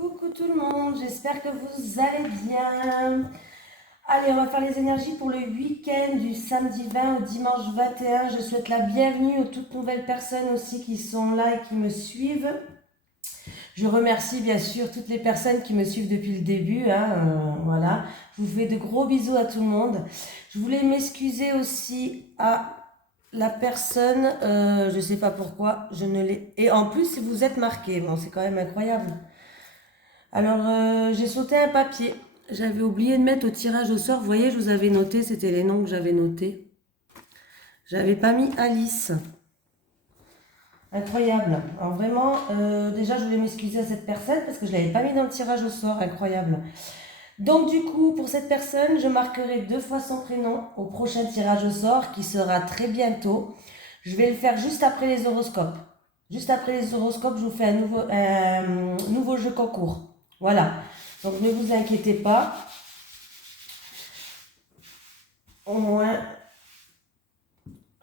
Coucou tout le monde, j'espère que vous allez bien. Allez, on va faire les énergies pour le week-end du samedi 20 au dimanche 21. Je souhaite la bienvenue aux toutes nouvelles personnes aussi qui sont là et qui me suivent. Je remercie bien sûr toutes les personnes qui me suivent depuis le début. Voilà, je vous fais de gros bisous à tout le monde. Je voulais m'excuser aussi à la personne, je ne sais pas pourquoi, je ne l'ai... Et en plus, vous êtes marqué, bon, c'est quand même incroyable. Alors, j'ai sauté un papier. J'avais oublié de mettre au tirage au sort. Vous voyez, je vous avais noté, c'était les noms que j'avais notés. J'avais pas mis Alice. Incroyable. Alors vraiment, déjà, je voulais m'excuser à cette personne parce que je ne l'avais pas mis dans le tirage au sort. Incroyable. Donc du coup, pour cette personne, je marquerai 2 fois son prénom au prochain tirage au sort qui sera très bientôt. Je vais le faire juste après les horoscopes. Juste après les horoscopes, je vous fais un nouveau jeu concours. Voilà. Donc ne vous inquiétez pas. Au moins,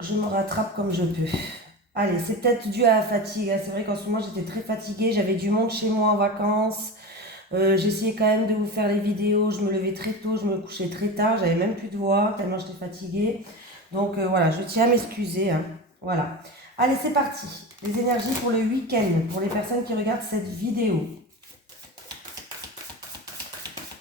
je me rattrape comme je peux. Allez, c'est peut-être dû à la fatigue. C'est vrai qu'en ce moment, j'étais très fatiguée. J'avais du monde chez moi en vacances. J'essayais quand même de vous faire les vidéos. Je me levais très tôt, je me couchais très tard. J'avais même plus de voix tellement j'étais fatiguée. Donc voilà, je tiens à m'excuser. Voilà. Allez, c'est parti. Les énergies pour le week-end, pour les personnes qui regardent cette vidéo.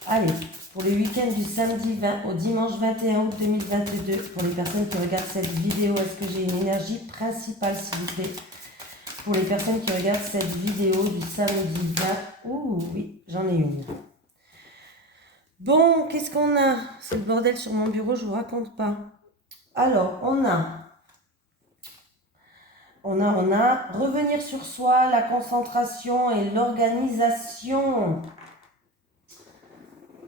Allez, pour le week-end du samedi 20 au dimanche 21 août 2022, pour les personnes qui regardent cette vidéo, est-ce que j'ai une énergie principale, s'il vous plaît? Pour les personnes qui regardent cette vidéo du samedi 20, ouh oui, j'en ai une. Bon, qu'est-ce qu'on a? C'est le bordel sur mon bureau, je vous raconte pas. Alors, on a revenir sur soi, la concentration et l'organisation.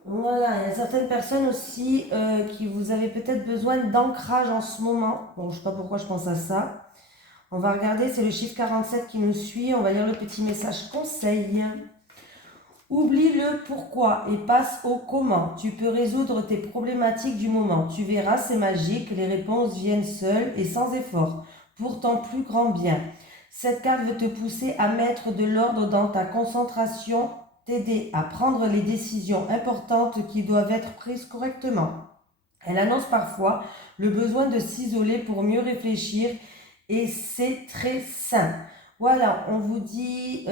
Voilà, il y a certaines personnes aussi qui vous avez peut-être besoin d'ancrage en ce moment. Bon, je ne sais pas pourquoi je pense à ça. On va regarder, c'est le chiffre 47 qui nous suit. On va lire le petit message conseil. Oublie le pourquoi et passe au comment. Tu peux résoudre tes problématiques du moment. Tu verras, c'est magique, les réponses viennent seules et sans effort, pour ton plus grand bien. Cette carte veut te pousser à mettre de l'ordre dans ta concentration, t'aider à prendre les décisions importantes qui doivent être prises correctement. Elle annonce parfois le besoin de s'isoler pour mieux réfléchir et c'est très sain. Voilà, on vous dit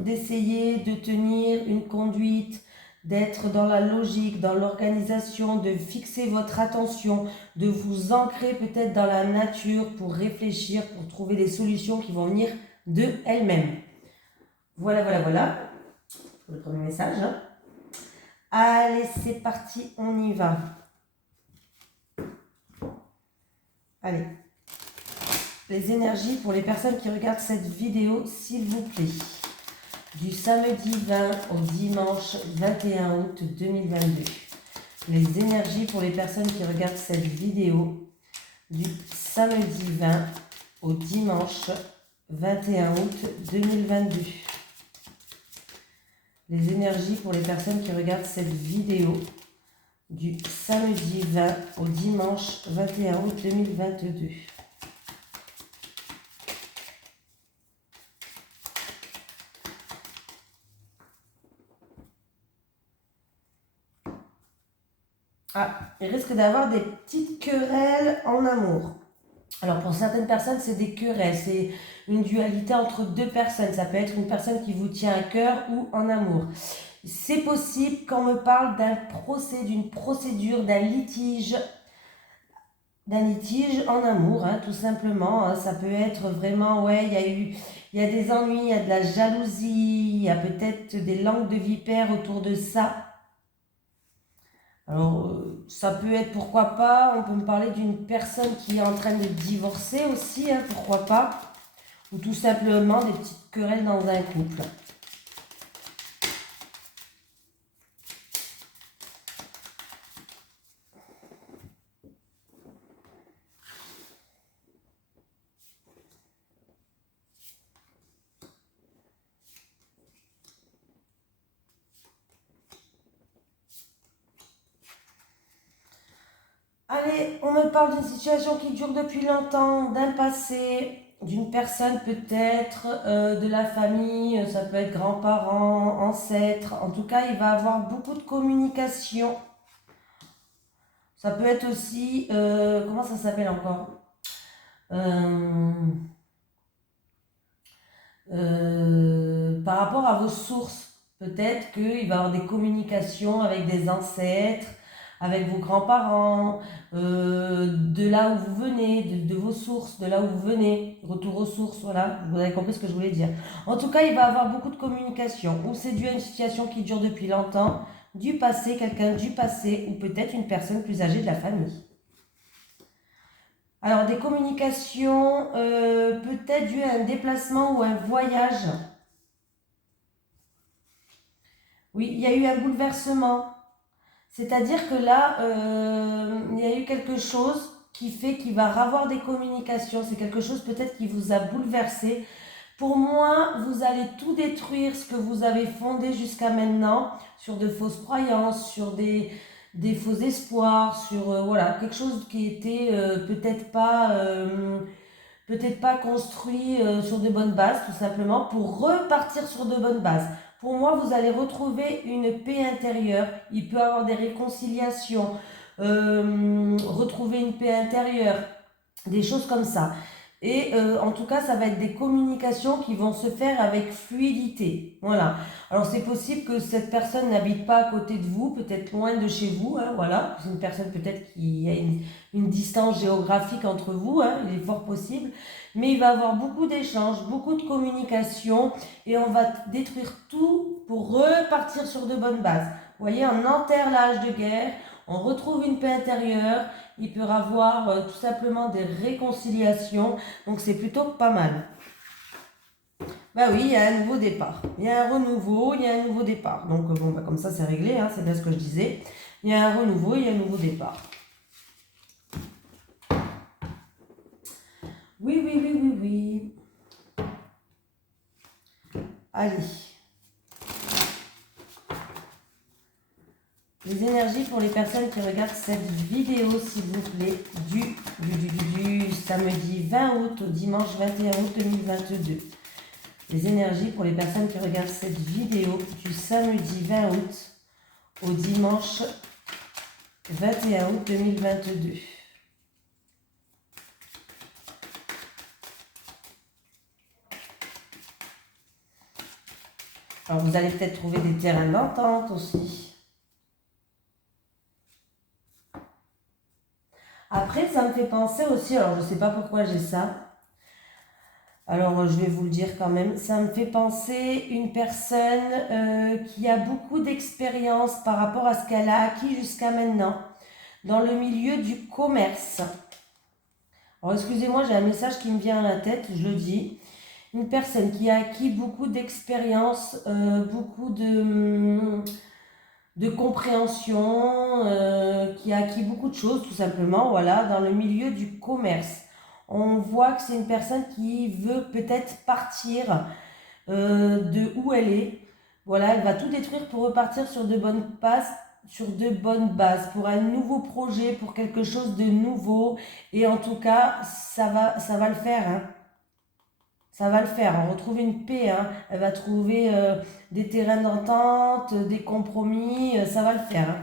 d'essayer de tenir une conduite, d'être dans la logique, dans l'organisation, de fixer votre attention, de vous ancrer peut-être dans la nature pour réfléchir, pour trouver des solutions qui vont venir de elles-mêmes. Voilà, voilà, voilà. Pour le premier message. Allez, c'est parti, on y va. Allez. Les énergies pour les personnes qui regardent cette vidéo, s'il vous plaît. Du samedi 20 au dimanche 21 août 2022. Les énergies pour les personnes qui regardent cette vidéo du samedi 20 au dimanche 21 août 2022. Les énergies pour les personnes qui regardent cette vidéo du samedi 20 au dimanche 21 août 2022. Ah, il risque d'avoir des petites querelles en amour. Alors pour certaines personnes, c'est des querelles, c'est une dualité entre deux personnes. Ça peut être une personne qui vous tient à cœur ou en amour. C'est possible qu'on me parle d'une procédure, d'un litige en amour, tout simplement. Ça peut être vraiment, ouais, il y a des ennuis, il y a de la jalousie, il y a peut-être des langues de vipère autour de ça. Alors, ça peut être, pourquoi pas, on peut me parler d'une personne qui est en train de divorcer aussi, pourquoi pas, ou tout simplement des petites querelles dans un couple. Allez, on me parle d'une situation qui dure depuis longtemps, d'un passé. d'une personne peut-être de la famille, ça peut être grands-parents, ancêtres. En tout cas, il va avoir beaucoup de communication. Ça peut être aussi, comment ça s'appelle encore? Par rapport à vos sources. Peut-être qu'il va y avoir des communications avec des ancêtres, avec vos grands-parents, de là où vous venez, de vos sources, de là où vous venez, retour aux sources, voilà, vous avez compris ce que je voulais dire. En tout cas, il va y avoir beaucoup de communication, ou c'est dû à une situation qui dure depuis longtemps, du passé, quelqu'un du passé, ou peut-être une personne plus âgée de la famille. Alors, des communications, peut-être dû à un déplacement ou un voyage. Oui, il y a eu un bouleversement. C'est-à-dire que là, il y a eu quelque chose qui fait qu'il va avoir des communications. C'est quelque chose peut-être qui vous a bouleversé. Pour moi, vous allez tout détruire ce que vous avez fondé jusqu'à maintenant sur de fausses croyances, sur des faux espoirs, sur voilà, quelque chose qui était peut-être pas construit sur de bonnes bases, tout simplement, pour repartir sur de bonnes bases. Pour moi, vous allez retrouver une paix intérieure. Il peut y avoir des réconciliations, retrouver une paix intérieure, des choses comme ça. Et en tout cas, ça va être des communications qui vont se faire avec fluidité. Voilà. Alors, c'est possible que cette personne n'habite pas à côté de vous, peut-être loin de chez vous. Hein, voilà. C'est une personne peut-être qui a une distance géographique entre vous. Hein, il est fort possible. Mais il va y avoir beaucoup d'échanges, beaucoup de communication. Et on va détruire tout pour repartir sur de bonnes bases. Vous voyez, on enterre l'âge de guerre. On retrouve une paix intérieure. Il peut y avoir tout simplement des réconciliations. Donc c'est plutôt pas mal. Bah oui, il y a un nouveau départ. Il y a un renouveau, il y a un nouveau départ. Donc bon, bah, comme ça c'est réglé, hein, c'est bien ce que je disais. Il y a un renouveau, il y a un nouveau départ. Oui, oui, oui, oui, oui. Allez. Les énergies pour les personnes qui regardent cette vidéo, s'il vous plaît, du samedi 20 août au dimanche 21 août 2022. Les énergies pour les personnes qui regardent cette vidéo du samedi 20 août au dimanche 21 août 2022. Alors vous allez peut-être trouver des terrains d'entente aussi. Après, ça me fait penser aussi, alors je ne sais pas pourquoi j'ai ça. Alors je vais vous le dire quand même. Ça me fait penser une personne qui a beaucoup d'expérience par rapport à ce qu'elle a acquis jusqu'à maintenant dans le milieu du commerce. Alors excusez-moi, j'ai un message qui me vient à la tête, je le dis. Une personne qui a acquis beaucoup d'expérience, beaucoup de compréhension, qui a acquis beaucoup de choses tout simplement, voilà, dans le milieu du commerce. On voit que c'est une personne qui veut peut-être partir de où elle est. Voilà, elle va tout détruire pour repartir sur de bonnes bases, pour un nouveau projet, pour quelque chose de nouveau. Et en tout cas, ça va le faire, hein. Ça va le faire. On retrouve une paix, hein. Elle va trouver des terrains d'entente, des compromis. Ça va le faire, hein.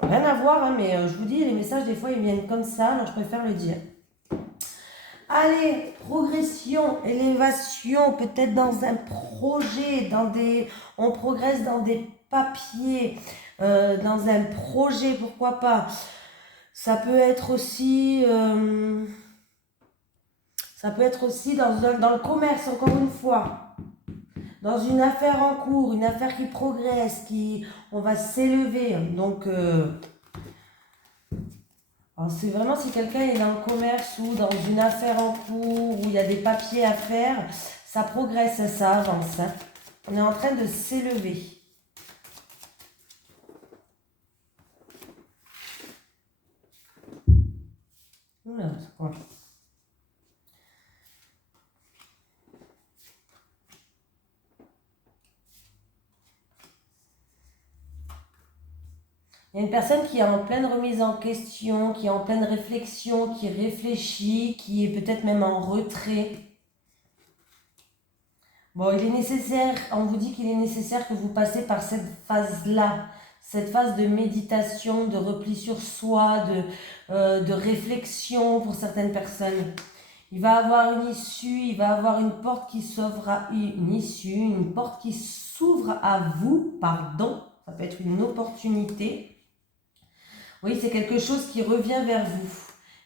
Rien à voir, hein, mais je vous dis, les messages, des fois, ils viennent comme ça, alors je préfère le dire. Allez, progression, élévation, peut-être dans un projet, on progresse dans des papiers, dans un projet, pourquoi pas. Ça peut être aussi, dans le commerce, encore une fois. Dans une affaire en cours, une affaire qui progresse, on va s'élever. Donc, alors c'est vraiment si quelqu'un est dans le commerce ou dans une affaire en cours où il y a des papiers à faire, ça progresse, ça avance, hein. On est en train de s'élever. Oula, c'est quoi ? Il y a une personne qui est en pleine remise en question, qui est en pleine réflexion, qui réfléchit, qui est peut-être même en retrait. Bon, il est nécessaire, on vous dit qu'il est nécessaire que vous passez par cette phase-là, cette phase de méditation, de repli sur soi, de réflexion pour certaines personnes. Il va avoir une issue, il va avoir une porte qui s'ouvre à une issue, une porte qui s'ouvre à vous, pardon, ça peut être une opportunité. Oui, c'est quelque chose qui revient vers vous.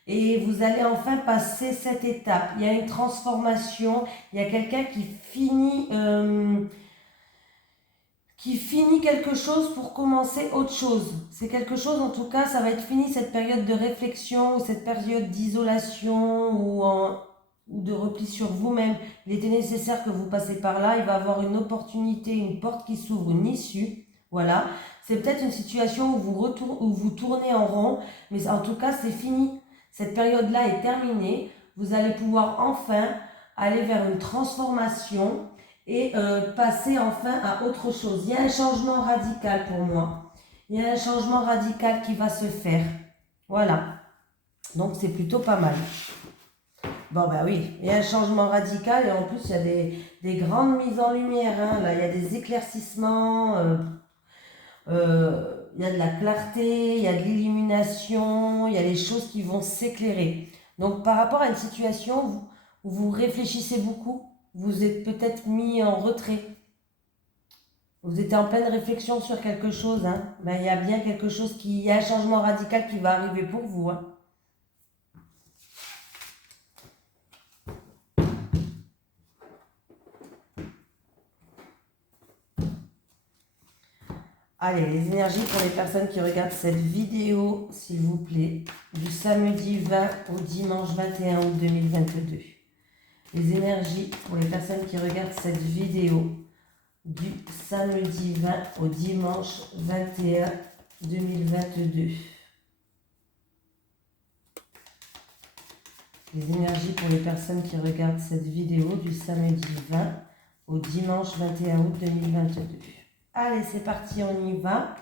Et vous allez enfin passer cette étape. Il y a une transformation, il y a quelqu'un qui finit quelque chose pour commencer autre chose. C'est quelque chose, en tout cas, ça va être fini cette période de réflexion, ou cette période d'isolation, ou de repli sur vous-même. Il était nécessaire que vous passez par là, il va avoir une opportunité, une porte qui s'ouvre, une issue. Voilà, c'est peut-être une situation où vous tournez en rond, mais en tout cas, c'est fini. Cette période-là est terminée. Vous allez pouvoir enfin aller vers une transformation et passer enfin à autre chose. Il y a un changement radical pour moi. Il y a un changement radical qui va se faire. Voilà. Donc, c'est plutôt pas mal. Bon, bah oui, il y a un changement radical et en plus, il y a des grandes mises en lumière. Hein. Là, il y a des éclaircissements. Il y a de la clarté, il y a de l'illumination, il y a des choses qui vont s'éclairer. Donc par rapport à une situation où vous réfléchissez beaucoup, vous êtes peut-être mis en retrait, vous êtes en pleine réflexion sur quelque chose, hein. Ben, il y a bien quelque chose il y a un changement radical qui va arriver pour vous. Hein. Allez, les énergies pour les personnes qui regardent cette vidéo, s'il vous plaît, du samedi 20 au dimanche 21 août 2022. Les énergies pour les personnes qui regardent cette vidéo du samedi 20 au dimanche 21 2022. Les énergies pour les personnes qui regardent cette vidéo du samedi 20 au dimanche 21 août 2022. Allez, c'est parti, on y va.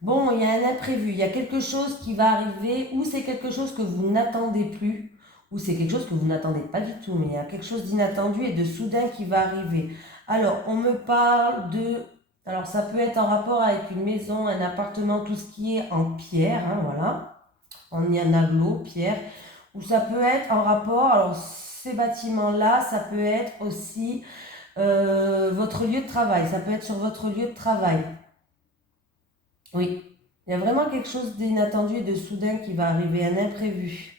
Bon, il y a un imprévu, il y a quelque chose qui va arriver, ou c'est quelque chose que vous n'attendez plus, ou c'est quelque chose que vous n'attendez pas du tout, mais il y a quelque chose d'inattendu et de soudain qui va arriver. Alors, on me parle de... Alors, ça peut être en rapport avec une maison, un appartement, tout ce qui est en pierre, hein, voilà. On y a un aglo, pierre. Ou ça peut être en rapport... Alors, ces bâtiments-là, ça peut être aussi votre lieu de travail. Ça peut être sur votre lieu de travail. Oui. Il y a vraiment quelque chose d'inattendu et de soudain qui va arriver, un imprévu.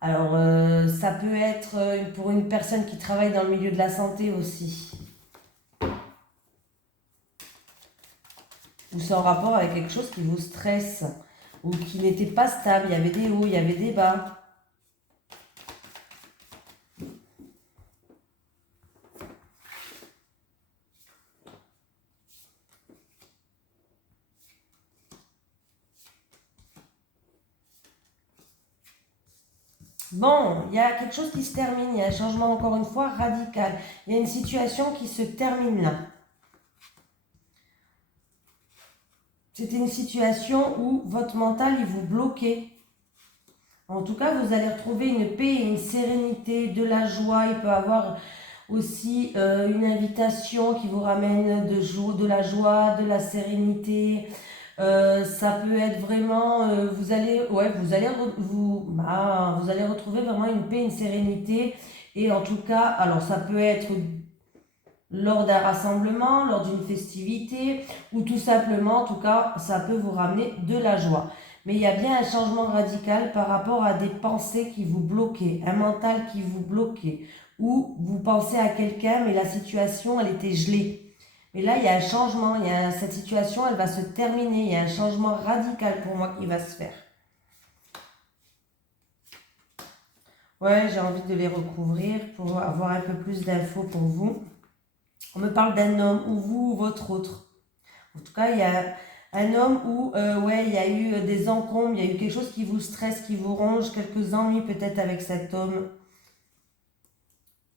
Alors, ça peut être pour une personne qui travaille dans le milieu de la santé aussi. Ou c'est en rapport avec quelque chose qui vous stresse ou qui n'était pas stable. Il y avait des hauts, il y avait des bas. Bon, il y a quelque chose qui se termine, il y a un changement encore une fois radical. Il y a une situation qui se termine là. C'était une situation où votre mental, il vous bloquait. En tout cas, vous allez retrouver une paix et une sérénité, de la joie. Il peut y avoir aussi une invitation qui vous ramène de la joie, de la sérénité. Ça peut être vraiment, vous allez retrouver vraiment une paix, une sérénité. Et en tout cas, alors ça peut être lors d'un rassemblement, lors d'une festivité, ou tout simplement, en tout cas, ça peut vous ramener de la joie. Mais il y a bien un changement radical par rapport à des pensées qui vous bloquaient, un mental qui vous bloquait, ou vous pensez à quelqu'un, mais la situation, elle était gelée. Mais là, il y a un changement, cette situation, elle va se terminer, il y a un changement radical pour moi qui va se faire. Ouais, j'ai envie de les recouvrir pour avoir un peu plus d'infos pour vous. On me parle d'un homme, ou vous, ou votre autre. En tout cas, il y a un homme où, il y a eu des encombres, il y a eu quelque chose qui vous stresse, qui vous ronge, quelques ennuis peut-être avec cet homme.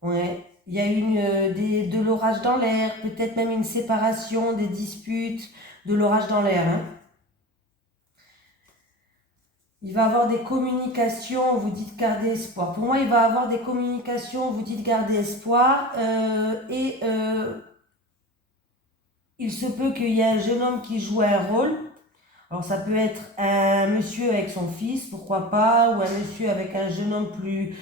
Ouais. Il y a de l'orage dans l'air, peut-être même une séparation, des disputes, de l'orage dans l'air. Hein. Il va avoir des communications, vous dites garder espoir. Pour moi, il va avoir des communications, vous dites garder espoir. Il se peut qu'il y ait un jeune homme qui joue un rôle. Alors ça peut être un monsieur avec son fils, pourquoi pas, ou un monsieur avec un jeune homme plus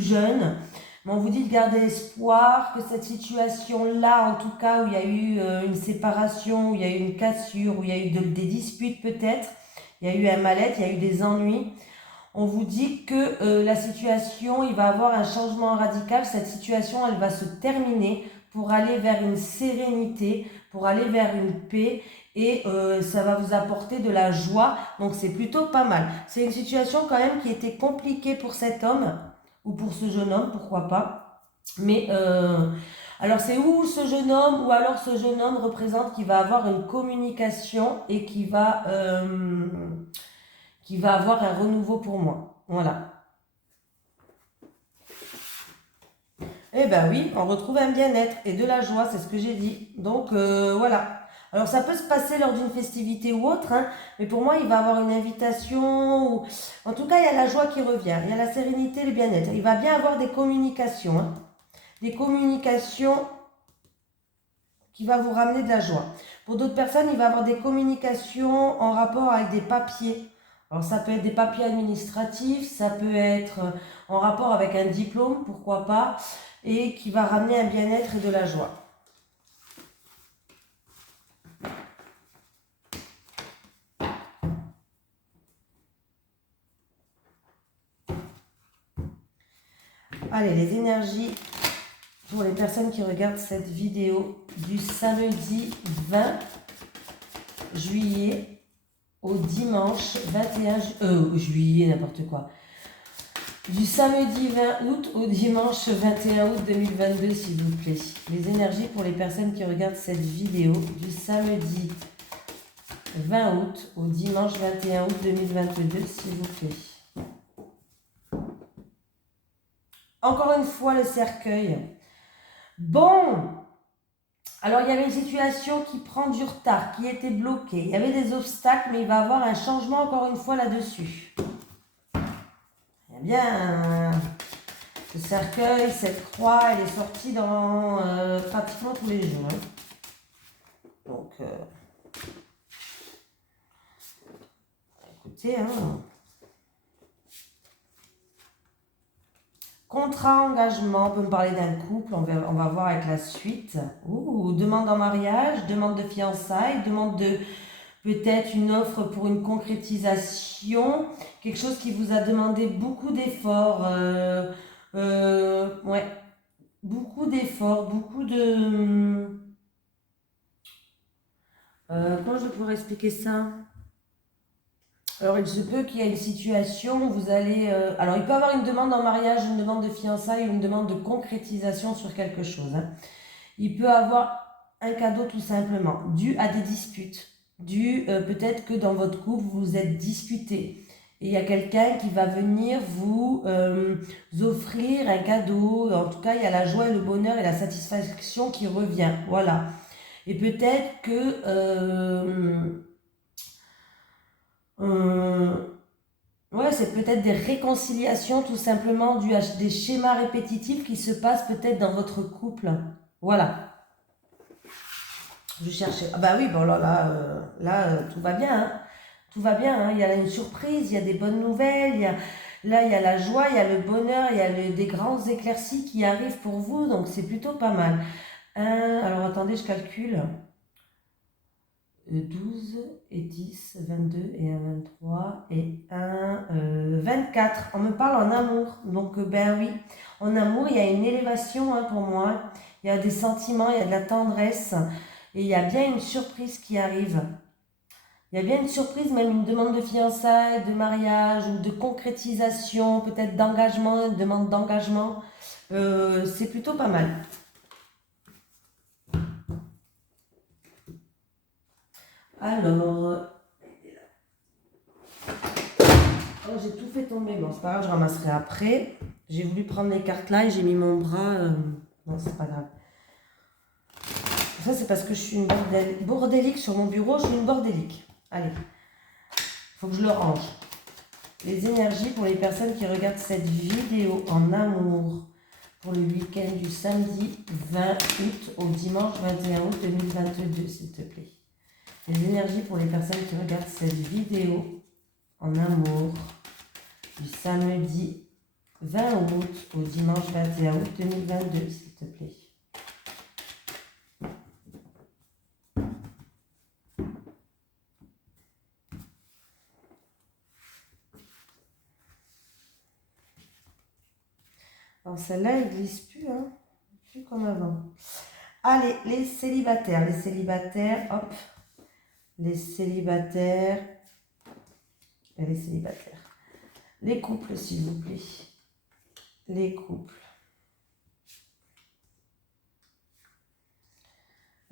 jeune. Mais on vous dit de garder espoir que cette situation-là, en tout cas, où il y a eu une séparation, où il y a eu une cassure, où il y a eu des disputes peut-être, il y a eu un mal-être, il y a eu des ennuis. On vous dit que la situation, il va avoir un changement radical. Cette situation, elle va se terminer pour aller vers une sérénité, pour aller vers une paix. Et ça va vous apporter de la joie. Donc c'est plutôt pas mal. C'est une situation quand même qui était compliquée pour cet homme, ou pour ce jeune homme, pourquoi pas. Mais alors c'est où ce jeune homme, ou alors ce jeune homme représente qu'il va avoir une communication et qui va avoir un renouveau pour moi. Voilà. Eh ben oui, on retrouve un bien-être et de la joie, c'est ce que j'ai dit. Donc voilà. Alors ça peut se passer lors d'une festivité ou autre, hein, mais pour moi il va avoir une invitation, ou... en tout cas il y a la joie qui revient, il y a la sérénité, le bien-être. Il va bien avoir des communications, hein, des communications qui va vous ramener de la joie. Pour d'autres personnes, il va avoir des communications en rapport avec des papiers. Alors ça peut être des papiers administratifs, ça peut être en rapport avec un diplôme, pourquoi pas, et qui va ramener un bien-être et de la joie. Allez, les énergies pour les personnes qui regardent cette vidéo du samedi 20 juillet au dimanche 21 juillet, n'importe quoi. Du samedi 20 août au dimanche 21 août 2022, s'il vous plaît. Les énergies pour les personnes qui regardent cette vidéo du samedi 20 août au dimanche 21 août 2022, s'il vous plaît. Encore une fois, le cercueil. Bon, alors il y avait une situation qui prend du retard, qui était bloquée. Il y avait des obstacles, mais il va y avoir un changement encore une fois là-dessus. Eh bien, ce cercueil, cette croix, elle est sortie dans pratiquement tous les jours. Hein. Donc, écoutez, hein. Contrat, engagement, on peut me parler d'un couple, on va voir avec la suite. Ouh, demande en mariage, demande de fiançailles, demande de peut-être une offre pour une concrétisation, quelque chose qui vous a demandé beaucoup d'efforts, ouais, beaucoup d'efforts, beaucoup de... comment je pourrais expliquer ça? Alors, il se peut qu'il y ait une situation où vous allez... alors, il peut y avoir une demande en mariage, une demande de fiançailles ou une demande de concrétisation sur quelque chose. Hein. Il peut y avoir un cadeau tout simplement, dû à des disputes, dû peut-être que dans votre couple, vous vous êtes disputé. Et il y a quelqu'un qui va venir vous offrir un cadeau. En tout cas, il y a la joie et le bonheur et la satisfaction qui revient. Voilà. Et peut-être que... ouais, c'est peut-être des réconciliations tout simplement dues à des schémas répétitifs qui se passent peut-être dans votre couple. Voilà. Je cherchais. Ah bah oui, bon là, tout va bien. Hein. Tout va bien. Hein. Il y a une surprise, il y a des bonnes nouvelles. Il y a la joie, il y a le bonheur, il y a des grands éclaircies qui arrivent pour vous. Donc c'est plutôt pas mal. Alors attendez, je calcule. 12 et 10, 22 et 1, 23 et 1, 24. On me parle en amour. Donc, ben oui, en amour, il y a une élévation hein, pour moi. Il y a des sentiments, il y a de la tendresse. Et il y a bien une surprise qui arrive. Il y a bien une surprise, même une demande de fiançailles, de mariage ou de concrétisation, peut-être d'engagement, une demande d'engagement. C'est plutôt pas mal. Alors, oh, j'ai tout fait tomber. Bon, c'est pas grave, je ramasserai après. J'ai voulu prendre les cartes là et j'ai mis mon bras Non, c'est pas grave. Ça, c'est parce que je suis une bordélique sur mon bureau. Je suis une bordélique. Allez, faut que je le range. Les énergies pour les personnes qui regardent cette vidéo en amour pour le week-end du samedi 20 août au dimanche 21 août 2022, s'il te plaît. Les énergies pour les personnes qui regardent cette vidéo en amour du samedi 20 août au dimanche 21 août 2022, s'il te plaît. Alors celle-là, elle glisse plus, hein. Plus comme avant. Allez, les célibataires, hop. Les célibataires. Les couples, s'il vous plaît. Les couples.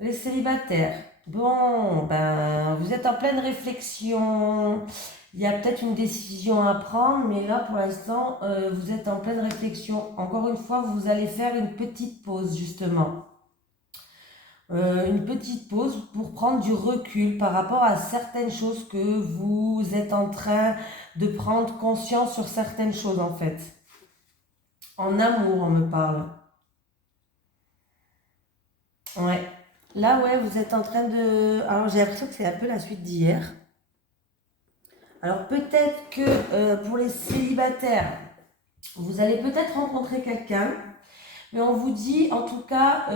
Les célibataires. Bon, ben, vous êtes en pleine réflexion. Il y a peut-être une décision à prendre, mais là, pour l'instant, vous êtes en pleine réflexion. Encore une fois, vous allez faire une petite pause, justement. Une petite pause pour prendre du recul par rapport à certaines choses que vous êtes en train de prendre conscience sur certaines choses, en fait. En amour, on me parle. Ouais. Là, ouais, vous êtes en train de... Alors, j'ai l'impression que c'est un peu la suite d'hier. Alors, peut-être que pour les célibataires, vous allez peut-être rencontrer quelqu'un, mais on vous dit, en tout cas,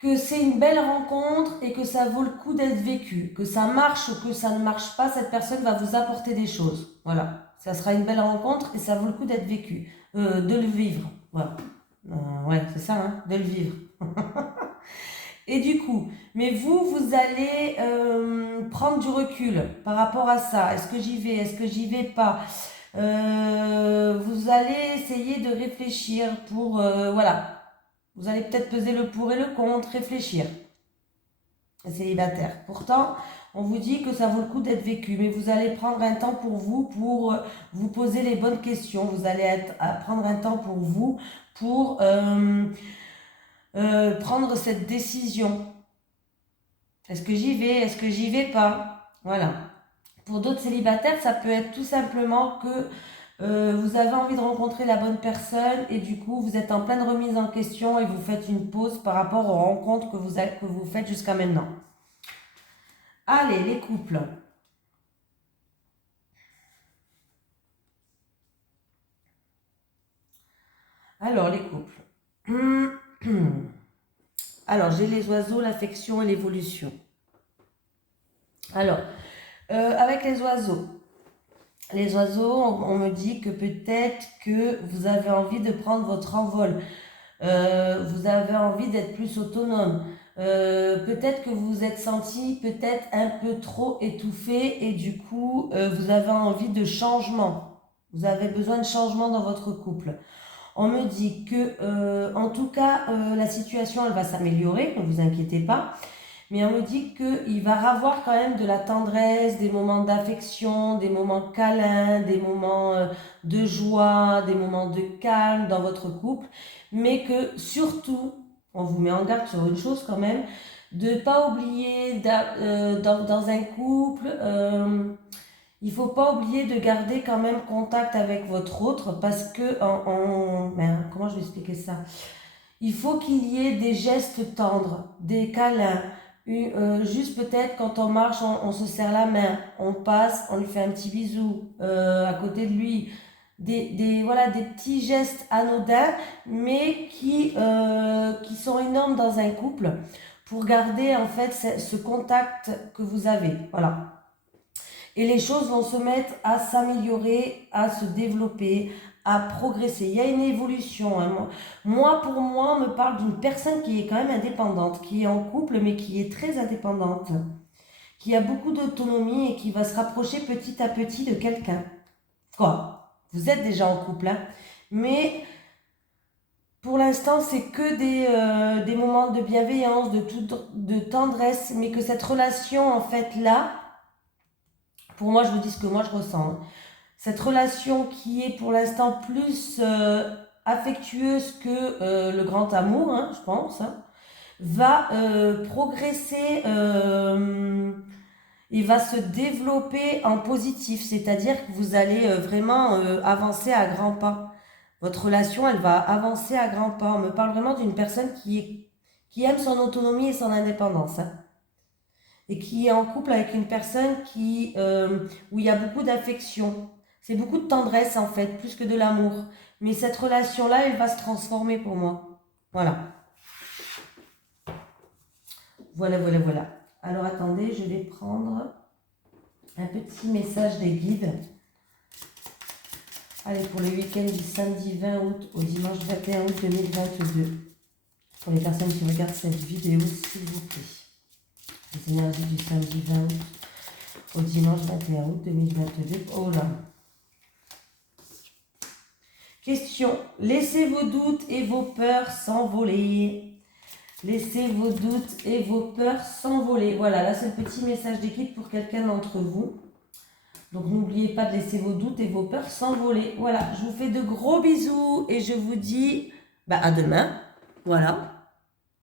que c'est une belle rencontre et que ça vaut le coup d'être vécu. Que ça marche ou que ça ne marche pas, cette personne va vous apporter des choses. Voilà. Ça sera une belle rencontre et ça vaut le coup d'être vécu. De le vivre. Voilà. Ouais, c'est ça, hein, de le vivre. Et du coup, mais vous allez prendre du recul par rapport à ça. Est-ce que j'y vais? Est-ce que j'y vais pas? Vous allez essayer de réfléchir pour... voilà. Vous allez peut-être peser le pour et le contre, réfléchir. Célibataire. Pourtant, on vous dit que ça vaut le coup d'être vécu, mais vous allez prendre un temps pour vous poser les bonnes questions. Vous allez prendre un temps pour vous pour prendre cette décision. Est-ce que j'y vais? Est-ce que j'y vais pas? Voilà. Pour d'autres célibataires, ça peut être tout simplement que vous avez envie de rencontrer la bonne personne et du coup, vous êtes en pleine remise en question et vous faites une pause par rapport aux rencontres que vous faites jusqu'à maintenant. Allez, les couples. Alors, les couples. Alors, j'ai les oiseaux, l'affection et l'évolution. Alors, avec les oiseaux, on me dit que peut-être que vous avez envie de prendre votre envol. Vous avez envie d'être plus autonome. Peut-être que vous vous êtes senti peut-être un peu trop étouffé et du coup, vous avez envie de changement. Vous avez besoin de changement dans votre couple. On me dit que, en tout cas, la situation, elle va s'améliorer, ne vous inquiétez pas. Mais on me dit qu'il va y avoir quand même de la tendresse, des moments d'affection, des moments câlins, des moments de joie, des moments de calme dans votre couple. Mais que surtout, on vous met en garde sur une chose quand même, de ne pas oublier dans un couple, il ne faut pas oublier de garder quand même contact avec votre autre parce que, comment je vais expliquer ça? Il faut qu'il y ait des gestes tendres, des câlins. Juste peut-être quand on marche, on se serre la main, on passe, on lui fait un petit bisou à côté de lui. Voilà, des petits gestes anodins, mais qui sont énormes dans un couple pour garder en fait ce contact que vous avez. Voilà. Et les choses vont se mettre à s'améliorer, à se développer, à progresser. Il y a une évolution. Hein. Pour moi, on me parle d'une personne qui est quand même indépendante, qui est en couple, mais qui est très indépendante, qui a beaucoup d'autonomie et qui va se rapprocher petit à petit de quelqu'un. Quoi? Vous êtes déjà en couple, hein? Mais pour l'instant, c'est que des moments de bienveillance, de tendresse, mais que cette relation, en fait, là, pour moi, je vous dis ce que moi je ressens. Cette relation qui est pour l'instant plus affectueuse que le grand amour, hein, je pense, hein, va progresser et va se développer en positif, c'est-à-dire que vous allez vraiment avancer à grands pas. Votre relation, elle va avancer à grands pas. On me parle vraiment d'une personne qui aime son autonomie et son indépendance, hein, et qui est en couple avec une personne où il y a beaucoup d'affection. C'est beaucoup de tendresse en fait, plus que de l'amour. Mais cette relation-là, elle va se transformer pour moi. Voilà. Voilà, voilà, voilà. Alors attendez, je vais prendre un petit message des guides. Allez, pour le week-end du samedi 20 août au dimanche 21 août 2022. Pour les personnes qui regardent cette vidéo, s'il vous plaît. Les énergies du samedi 20 août au dimanche 21 août 2022. Oh là. Question. Laissez vos doutes et vos peurs s'envoler. Laissez vos doutes et vos peurs s'envoler. Voilà, là c'est le petit message d'équipe pour quelqu'un d'entre vous. Donc n'oubliez pas de laisser vos doutes et vos peurs s'envoler. Voilà, je vous fais de gros bisous et je vous dis à demain. Voilà.